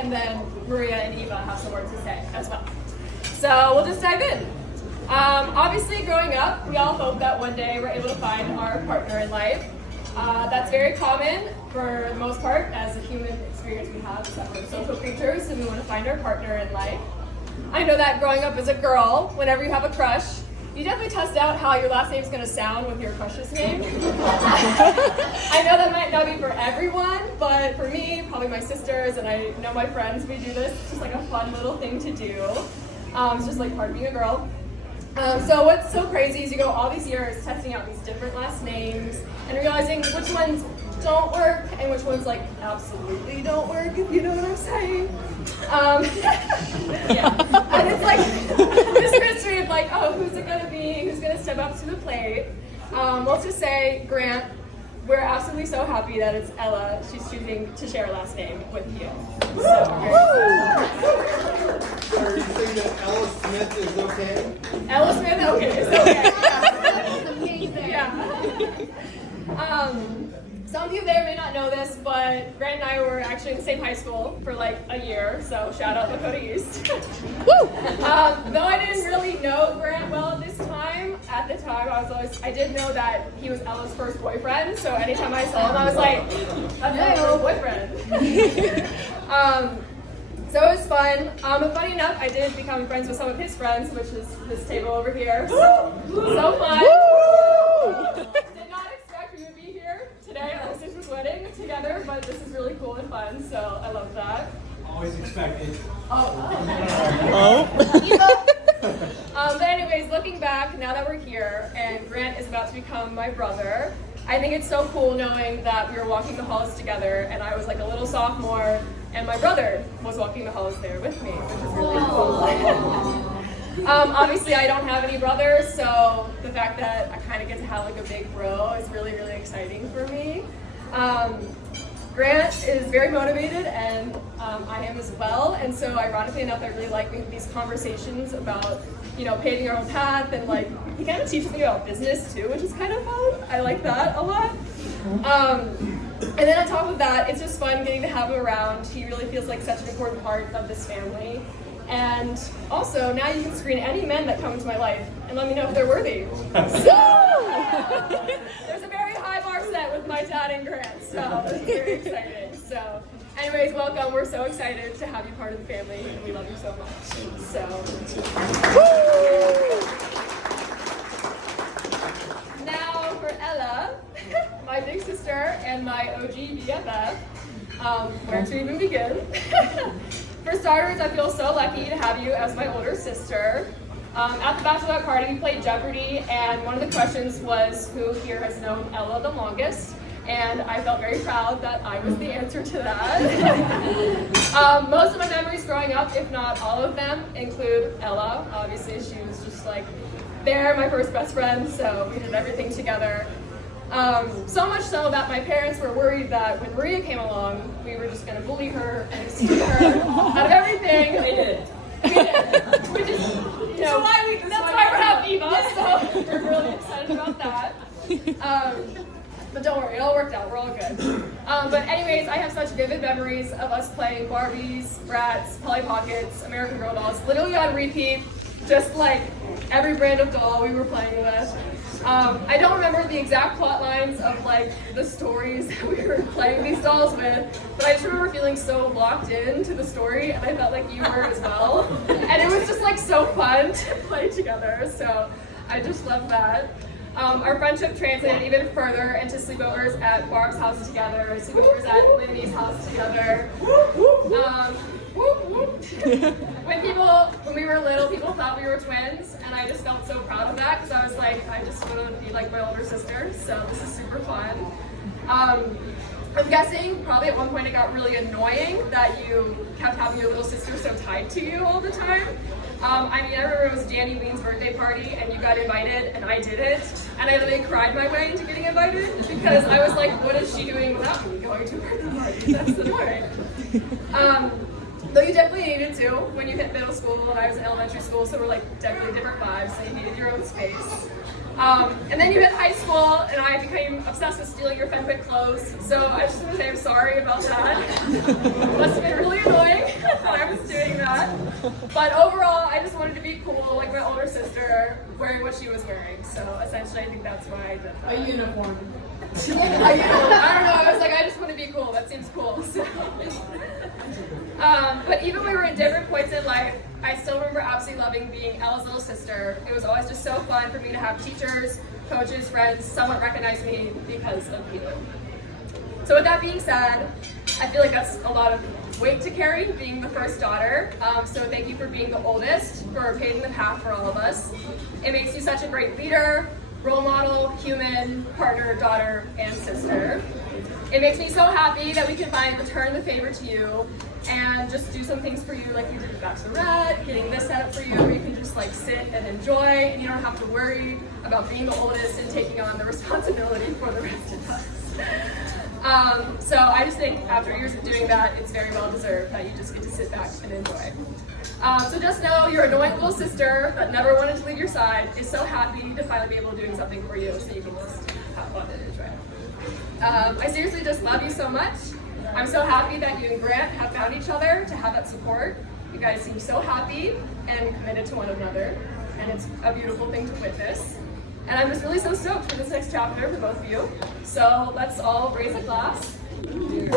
and then Maria and Eva have some words to say as well. So we'll just dive in. Obviously, growing up, we all hope that one day we're able to find our partner in life. That's very common for the most part as a human experience we have, is that we're social creatures and we want to find our partner in life. I know that growing up as a girl, whenever you have a crush, you definitely test out how your last name is going to sound with your crush's name. I know that might not be for everyone, but for me, probably my sisters, and I know my friends, we do this. It's just like a fun little thing to do. It's just like part of being a girl. So what's so crazy is you go all these years testing out these different last names and realizing which ones don't work and which ones like absolutely don't work, if you know what I'm saying. Yeah, and it's like this mystery of like, oh, who's it gonna be? Who's gonna step up to the plate? Let's just say Grant. We're absolutely so happy that it's Ella. She's choosing to share a last name with you. So are you saying that Ella Smith is okay? Ella Smith, okay, it's okay. Yeah. Some of you there may not know this, but Grant and I were actually in the same high school for like a year, so shout out Lakota East. Though I didn't really know Grant well at this time, I did know that he was Ella's first boyfriend, so anytime I saw him, I was like, that's Ella's boyfriend. So it was fun. But funny enough, I did become friends with some of his friends, which is this table over here. So fun. Did not expect we would be here today at our sister's wedding together, but this is really cool and fun, so I love that. Always expected. But anyways, looking back, now that we're here, and Grant is about to become my brother, I think it's so cool knowing that we were walking the halls together, and I was like a little sophomore, and my brother was walking the halls there with me, which is really cool. Obviously, I don't have any brothers, so the fact that I kind of get to have like a big bro is really, really exciting for me. Grant is very motivated, and I am as well. And so, ironically enough, I really like these conversations about, paving our own path, and like he kind of teaches me about business too, which is kind of fun. I like that a lot. And then on top of that, it's just fun getting to have him around. He really feels like such an important part of this family. And also, now you can screen any men that come into my life and let me know if they're worthy. So, there's a very high bar set with my dad and Grant, so it's very exciting. So, anyways, welcome. We're so excited to have you part of the family, and we love you so much. So, now for Ella, my big sister and my OG BFF. Where to even begin? For starters, I feel so lucky to have you as my older sister. At the bachelorette party, we played Jeopardy, and one of the questions was who here has known Ella the longest, and I felt very proud that I was the answer to that. Most of my memories growing up, if not all of them, include Ella. Obviously, she was just like there, my first best friend, so we did everything together. So much so that my parents were worried that when Maria came along, we were just going to bully her and exclude her out of everything. They did. We did. We just, that's why we're happy, Eva, so we're really excited about that. But don't worry, it all worked out. We're all good. But anyways, I have such vivid memories of us playing Barbies, Bratz, Polly Pockets, American Girl dolls, literally on repeat, just like every brand of doll we were playing with. I don't remember the exact plot lines of like the stories that we were playing these dolls with, but I just remember feeling so locked into the story, and I felt like you were as well. And it was just like so fun to play together, so I just love that. Our friendship translated even further into sleepovers at Barb's house together, sleepovers at Lindy's house together. When we were little, people thought we were twins, and I just felt so proud of that because I was like, I just want to be like my older sister, so this is super fun. I'm guessing probably at one point it got really annoying that you kept having your little sister so tied to you all the time. I remember it was Danny Lean's birthday party and you got invited and I didn't. And I literally cried my way into getting invited because I was like, what is she doing without me going to a birthday party? That's annoying. Though you definitely needed to when you hit middle school and I was in elementary school, so we're like definitely different vibes, so you needed your own space. And then you hit high school and I became obsessed with stealing your Fenwick clothes, so I just want to say I'm sorry about that. It must have been really annoying. But overall, I just wanted to be cool, like my older sister, wearing what she was wearing. So essentially, I think that's why I did that. A uniform. I don't know. I was like, I just want to be cool. That seems cool. So. But even when we were at different points in life, I still remember absolutely loving being Ella's little sister. It was always just so fun for me to have teachers, coaches, friends, someone recognize me because of you. So with that being said, I feel like that's a lot of weight to carry, being the first daughter. So thank you for being the oldest, for paving the path for all of us. It makes you such a great leader, role model, human, partner, daughter, and sister. It makes me so happy that we can finally return the favor to you and just do some things for you like we did with Bachelorette, getting this set up for you where you can just like sit and enjoy and you don't have to worry about being the oldest and taking on the responsibility for the rest of us. So I just think after years of doing that, it's very well deserved that you just get to sit back and enjoy. So just know your annoying little sister that never wanted to leave your side is so happy to finally be able to doing something for you so you can just have fun and enjoy it. I seriously just love you so much. I'm so happy that you and Grant have found each other to have that support. You guys seem so happy and committed to one another, and it's a beautiful thing to witness. And I'm just really so stoked for this next chapter for both of you. So let's all raise a glass. And